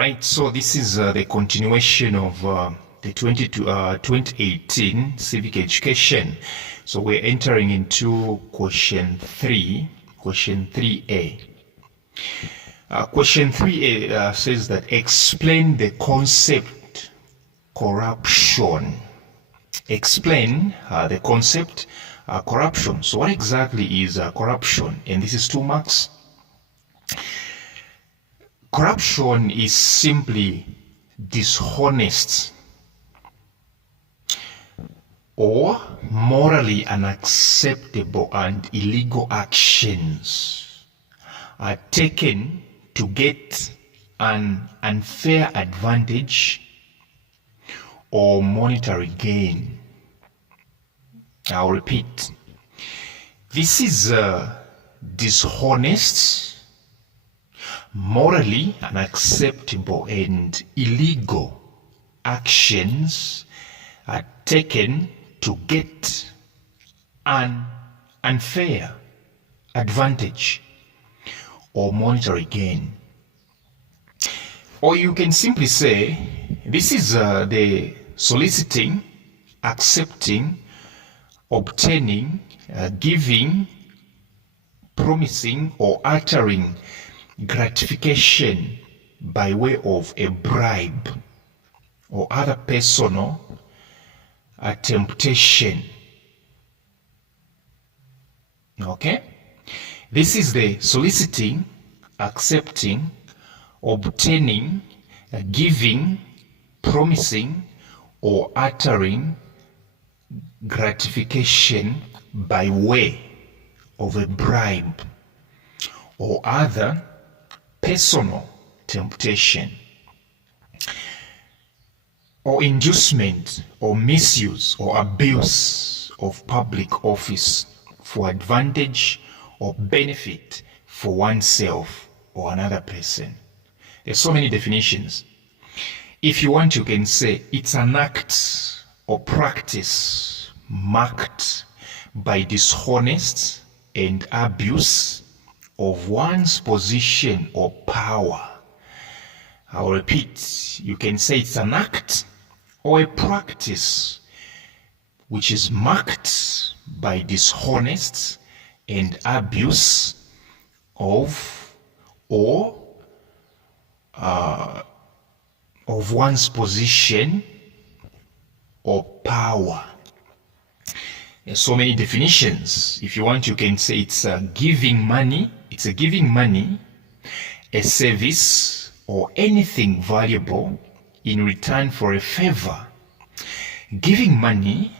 Right, so this is the continuation of the 2018 civic education. So we're entering into question 3, question 3A. Question 3A says that explain the concept corruption. Explain the concept corruption. So what exactly is corruption? And this is 2 marks. Corruption is simply dishonest or morally unacceptable and illegal actions are taken to get an unfair advantage or monetary gain. I'll repeat. This is dishonest, morally unacceptable and illegal actions are taken to get an unfair advantage or monetary gain. Or you can simply say this is the soliciting, accepting, obtaining, giving, promising or uttering gratification by way of a bribe or other personal temptation. Okay? This is the soliciting, accepting, obtaining, giving, promising, or uttering gratification by way of a bribe or other personal temptation, or inducement or misuse or abuse of public office for advantage or benefit for oneself or another person. There's so many definitions. If you want, you can say it's an act or practice marked by dishonest and abuse of one's position or power. I'll repeat, you can say it's an act or a practice which is marked by dishonest and abuse of one's position or power. There's so many definitions. If you want, you can say it's giving money. It's a giving money, a service, or anything valuable in return for a favor. Giving money,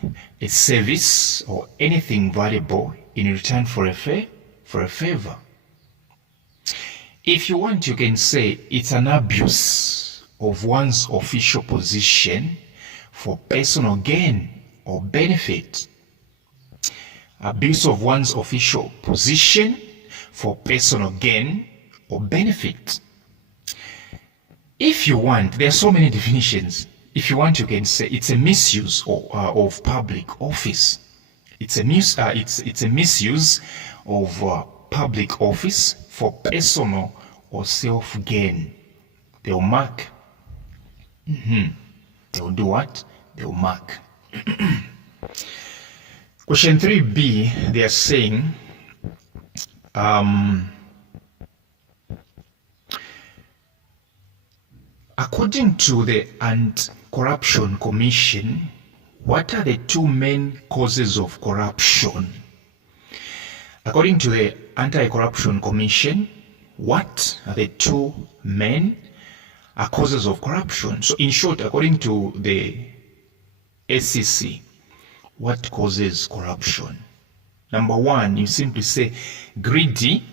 a service, or anything valuable in return for a favor. If you want, you can say it's an abuse of one's official position for personal gain or benefit. Abuse of one's official position for personal gain or benefit. If you want, there are so many definitions. If you want, you can say it's a misuse of public office. It's a misuse of public office for personal or self-gain. They'll mark. They'll do what? They'll mark. Question 3B, they are saying, according to the Anti-Corruption Commission, what are the 2 main causes of corruption? According to the Anti-Corruption Commission, what are the 2 main causes of corruption? So in short, according to the SCC, what causes corruption? Number 1, you simply say greedy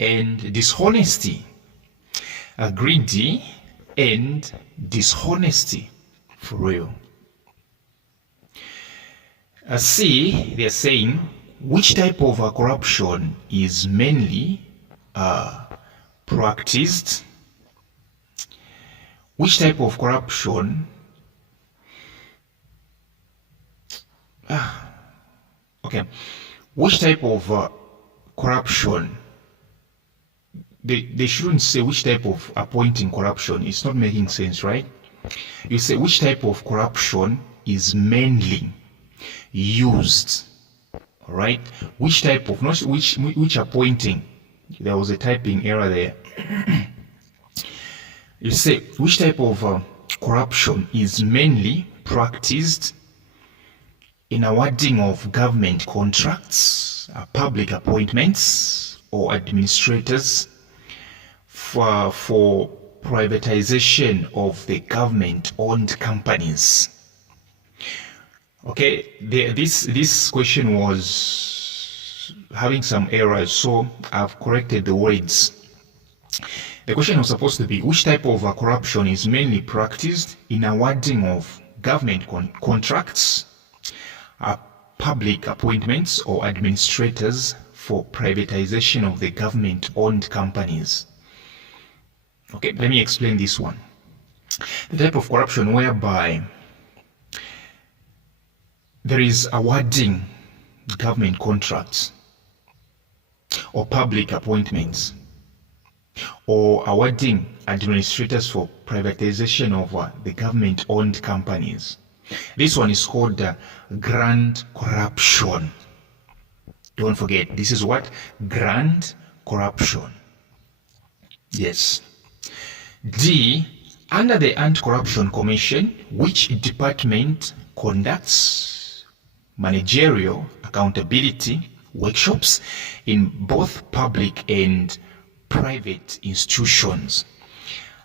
and dishonesty. Greedy and dishonesty, for real. C, they're saying which type of corruption is mainly practiced. Which type of corruption which type of corruption they shouldn't say which type of appointing corruption. It's not making sense, right? You say which type of corruption is mainly used, all right? Which type of, not which appointing. There was a typing error there. You say which type of corruption is mainly practiced in awarding of government contracts, public appointments, or administrators for privatization of the government-owned companies. Okay, this question was having some errors, so I've corrected the words. The question was supposed to be which type of corruption is mainly practiced in awarding of government contracts, public appointments, or administrators for privatization of the government-owned companies. Okay, let me explain this one. The type of corruption whereby there is awarding government contracts or public appointments or awarding administrators for privatization of the government-owned companies. This one is called grand corruption. Don't forget, this is what? Grand corruption. Yes. D, under the Anti-Corruption Commission, which department conducts managerial accountability workshops in both public and private institutions.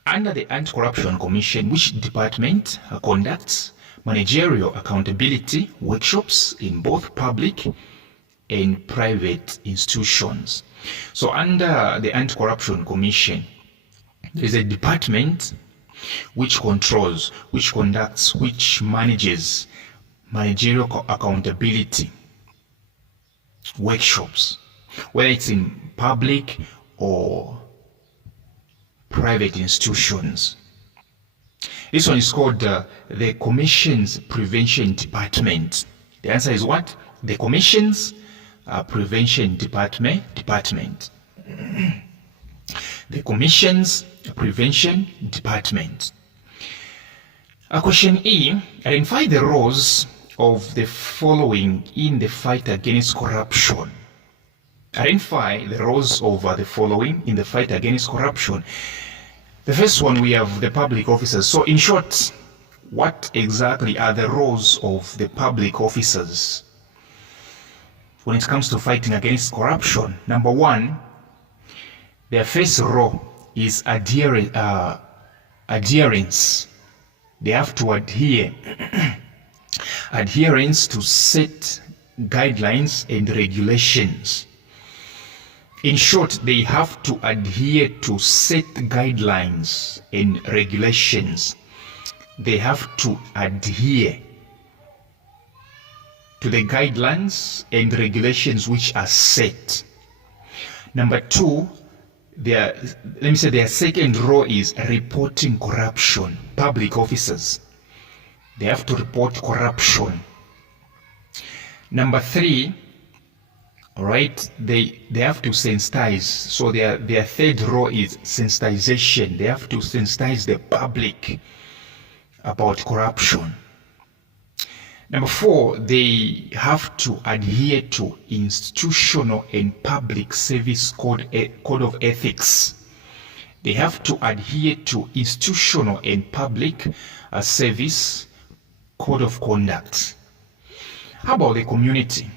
Under the Anti-Corruption Commission, which department conducts managerial accountability workshops in both public and private institutions. So under the Anti-Corruption Commission, there is a department which controls, which conducts, which manages managerial accountability workshops, whether it's in public or private institutions. This one is called the Commission's Prevention Department. The answer is what? The Commission's Prevention Department. The Commission's Prevention Department. Question E, identify the roles of the following in the fight against corruption. Identify the roles of the following in the fight against corruption. The first one, we have the public officers. So in short, what exactly are the roles of the public officers when it comes to fighting against corruption? Number one, their first role is adherence. They have to adhere. Adherence to set guidelines and regulations. In short, they have to adhere to set guidelines and regulations. They have to adhere to the guidelines and regulations which are set. Number two, their second role is reporting corruption. Public officers, they have to report corruption. Number three, all right, they have to sensitize. So their third role is sensitization. They have to sensitize the public about corruption. Number four, they have to adhere to institutional and public service code of ethics. They have to adhere to institutional and public service code of conduct. How about the community?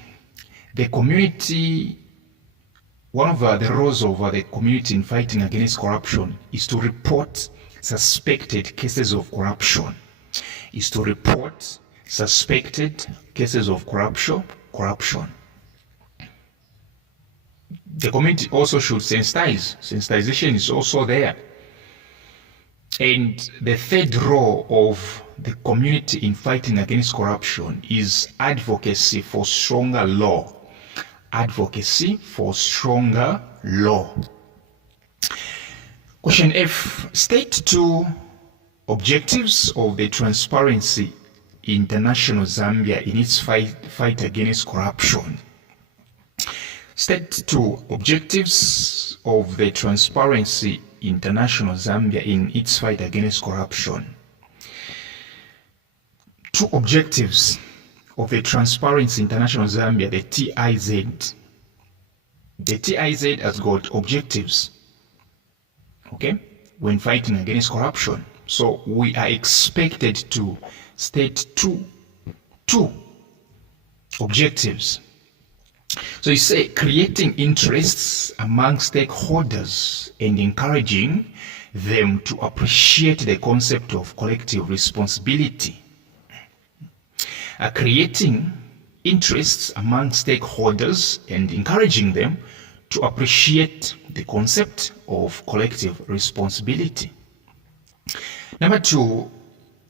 The community, one of the roles of the community in fighting against corruption is to report suspected cases of corruption. Is to report suspected cases of corruption. The community also should sensitize. Sensitization is also there. And the third role of the community in fighting against corruption is advocacy for stronger law. Advocacy for stronger law. Question F. State two objectives of the Transparency International Zambia in its fight against corruption. State two objectives of the Transparency International Zambia in its fight against corruption. Two objectives of the Transparency International Zambia, the TIZ. The TIZ has got objectives, okay, when fighting against corruption. So we are expected to state two objectives. So you say creating interests among stakeholders and encouraging them to appreciate the concept of collective responsibility. Creating interests among stakeholders and encouraging them to appreciate the concept of collective responsibility. Number two,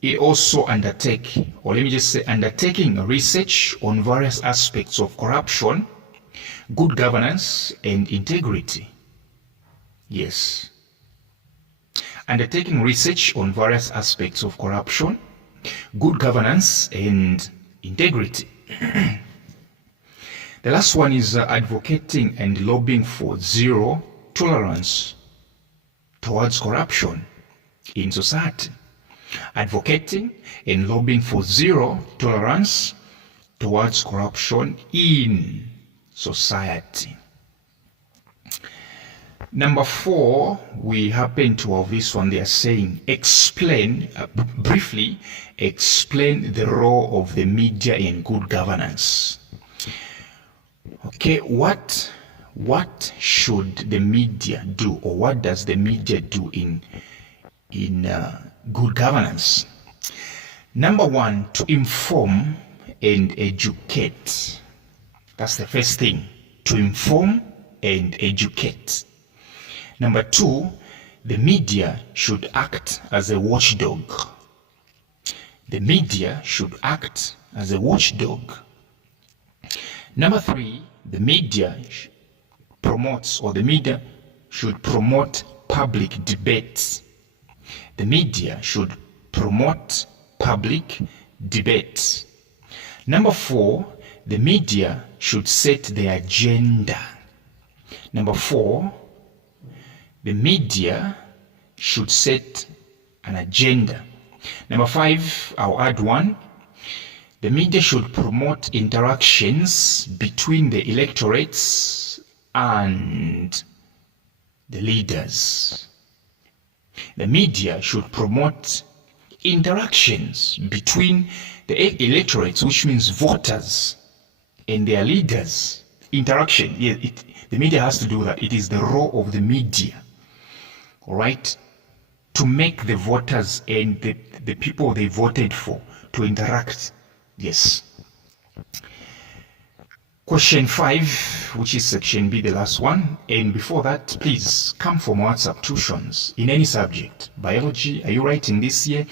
it also undertaking research on various aspects of corruption, good governance, and integrity. Yes. Undertaking research on various aspects of corruption, good governance, and integrity. The last one is advocating and lobbying for zero tolerance towards corruption in society. Advocating and lobbying for zero tolerance towards corruption in society. Number four, we happen to have this one. They are saying briefly explain the role of the media in good governance. Okay, what should the media do, or what does the media do in good governance? Number one, to inform and educate. That's the first thing, to inform and educate. Number two, the media should act as a watchdog. The media should act as a watchdog. Number three, the media should promote public debates. The media should promote public debates. Number four, the media should set the agenda. Number four, the media should set an agenda. Number five, I'll add one. The media should promote interactions between the electorates and the leaders. The media should promote interactions between the electorates, which means voters, and their leaders. Interaction. Yeah, the media has to do that. It is the role of the media, all right, to make the voters and the people they voted for to interact. Yes. Question 5, which is section B, the last one. And before that, please come for more substitutions in any subject. Biology, are you writing this year?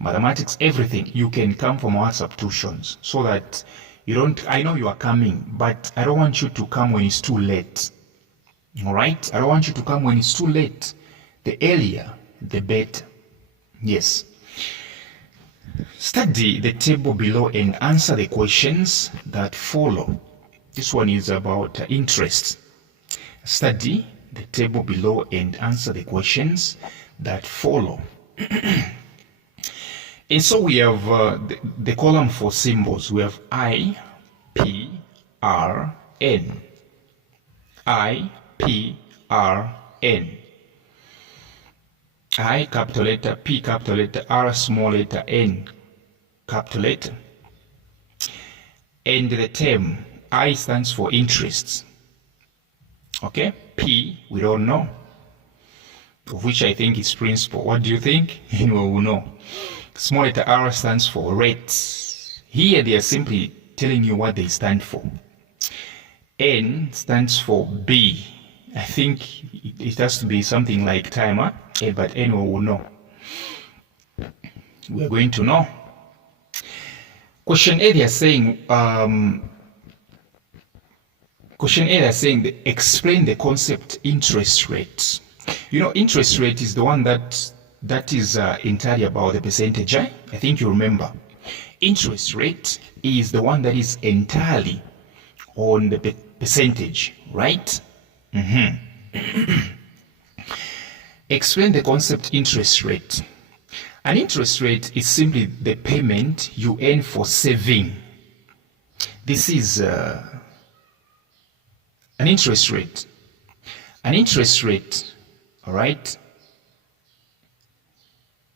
Mathematics, everything. You can come for more substitutions so that you don't, I know you are coming, but I don't want you to come when it's too late. All right? I don't want you to come when it's too late. The earlier, the better. Yes. Study the table below and answer the questions that follow. This one is about interest. Study the table below and answer the questions that follow. And so we have the column for symbols. We have I, P, R, N. I, P, R, N. I, capital letter, P, capital letter, R, small letter, N, capital letter. And the term, I stands for interests. Okay? P, we don't know, of which I think is principal. What do you think? We will know. Small letter R stands for rates. Here they are simply telling you what they stand for. N stands for B. I think it has to be something like timer, but anyway, we'll know. We're going to know. Question A, they are saying, explain the concept interest rate. You know, interest rate is the one that is entirely about the percentage. I think you remember. Interest rate is the one that is entirely on the percentage, right? Explain the concept interest rate. An interest rate is simply the payment you earn for saving. This is an interest rate. An interest rate, all right,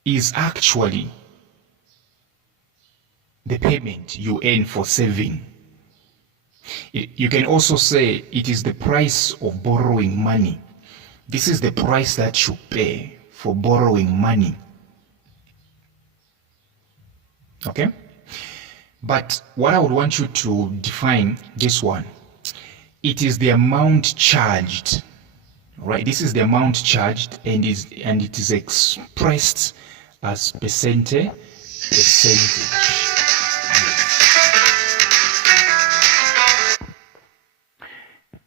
is actually the payment you earn for saving. You can also say it is the price of borrowing money. This is the price that you pay for borrowing money. Okay? But what I would want you to define this one, it is the amount charged. Right? This is the amount charged and it is expressed as percentage.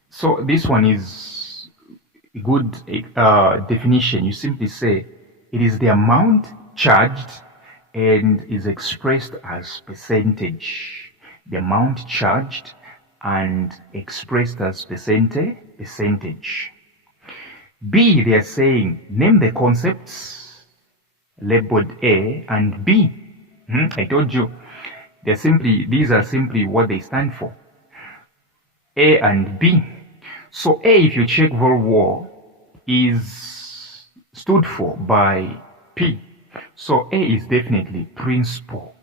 So this one is a good definition. You simply say it is the amount charged and is expressed as percentage. The amount charged and expressed as percentage. B, they are saying name the concepts labeled A and B. I told you these are simply what they stand for. A and B. So A, if you check very well, is stood for by P. So A is definitely principal.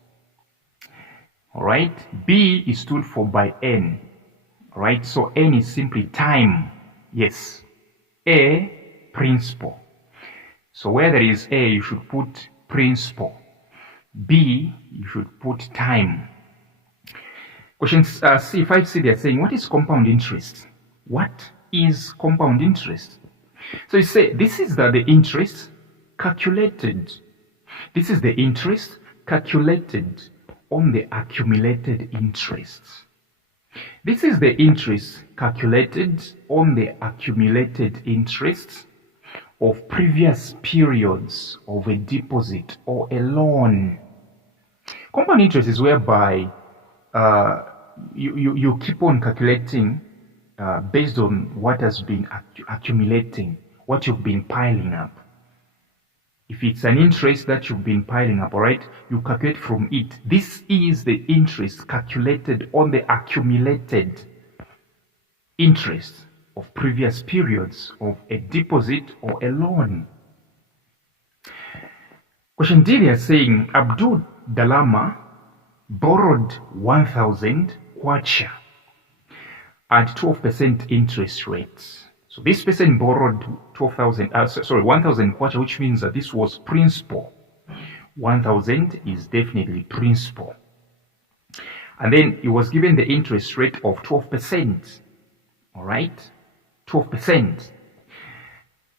Alright? B is stood for by N. Alright? So N is simply time. Yes. A, principal. So where there is A, you should put principal. B, you should put time. Question C, 5C, they are saying, what is compound interest? What is compound interest? So you say, this is the interest calculated. This is the interest calculated on the accumulated interest. This is the interest calculated on the accumulated interest of previous periods of a deposit or a loan. Compound interest is whereby you keep on calculating based on what has been accumulating, what you've been piling up. If it's an interest that you've been piling up, all right, you calculate from it. This is the interest calculated on the accumulated interest of previous periods of a deposit or a loan. Question D, they are saying Abdul Dalama borrowed 1,000 kwacha at 12% interest rate. So this person borrowed 1,000 kwacha, which means that this was principal. 1,000 is definitely principal. And then he was given the interest rate of 12%. All right? 12%.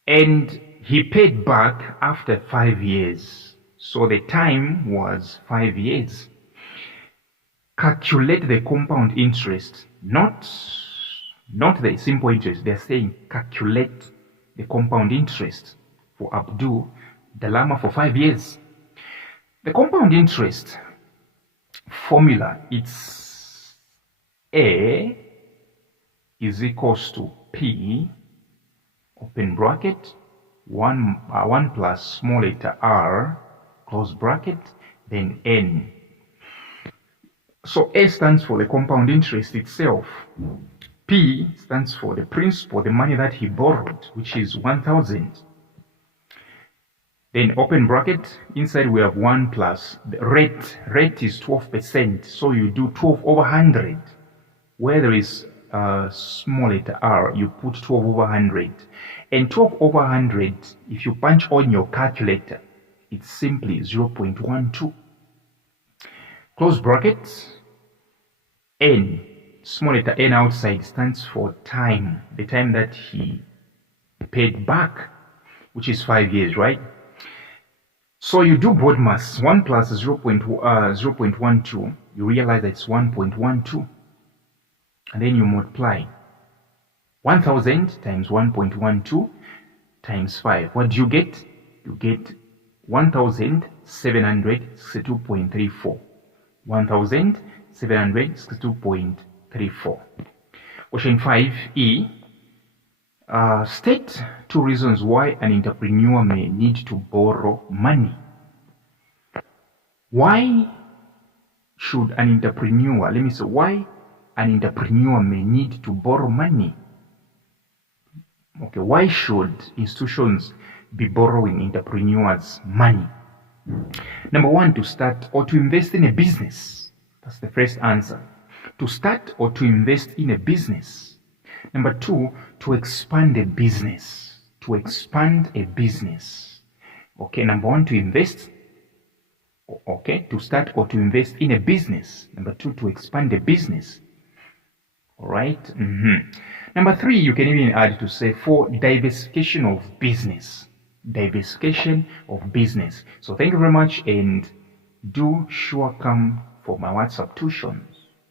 And he paid back after 5 years. So the time was 5 years. Calculate the compound interest, not the simple interest. They're saying calculate the compound interest for Abdul Dalama for 5 years. The compound interest formula, it's A is equals to P, open bracket, 1 plus small letter r, close bracket, then N. So A stands for the compound interest itself. P stands for the principal, the money that he borrowed, which is 1,000. Then open bracket, inside we have 1 plus, the rate is 12%, so you do 12 over 100. Where there is a small letter r, you put 12 over 100. And 12 over 100, if you punch on your calculator, it's simply 0.12. Close bracket, N, small letter n outside stands for time, the time that he paid back, which is 5 years, right? So you do broad maths, 1 plus 0.12, you realize that it's 1.12. And then you multiply 1,000 times 1.12 times 5. What do you get? You get 1,762.34. 1,762.34. Question 5E. State 2 reasons why an entrepreneur may need to borrow money. Why should an entrepreneur, why an entrepreneur may need to borrow money? Okay, why should institutions be borrowing entrepreneurs money? Number one, to start or to invest in a business. That's the first answer. To start or to invest in a business. Number two, to expand a business. To expand a business. Okay, number one, to invest. Okay, to start or to invest in a business. Number two, to expand a business. All right. Number three, you can even add to say for diversification of business. Diversification of business. So thank you very much, and do sure come for my WhatsApp tuition.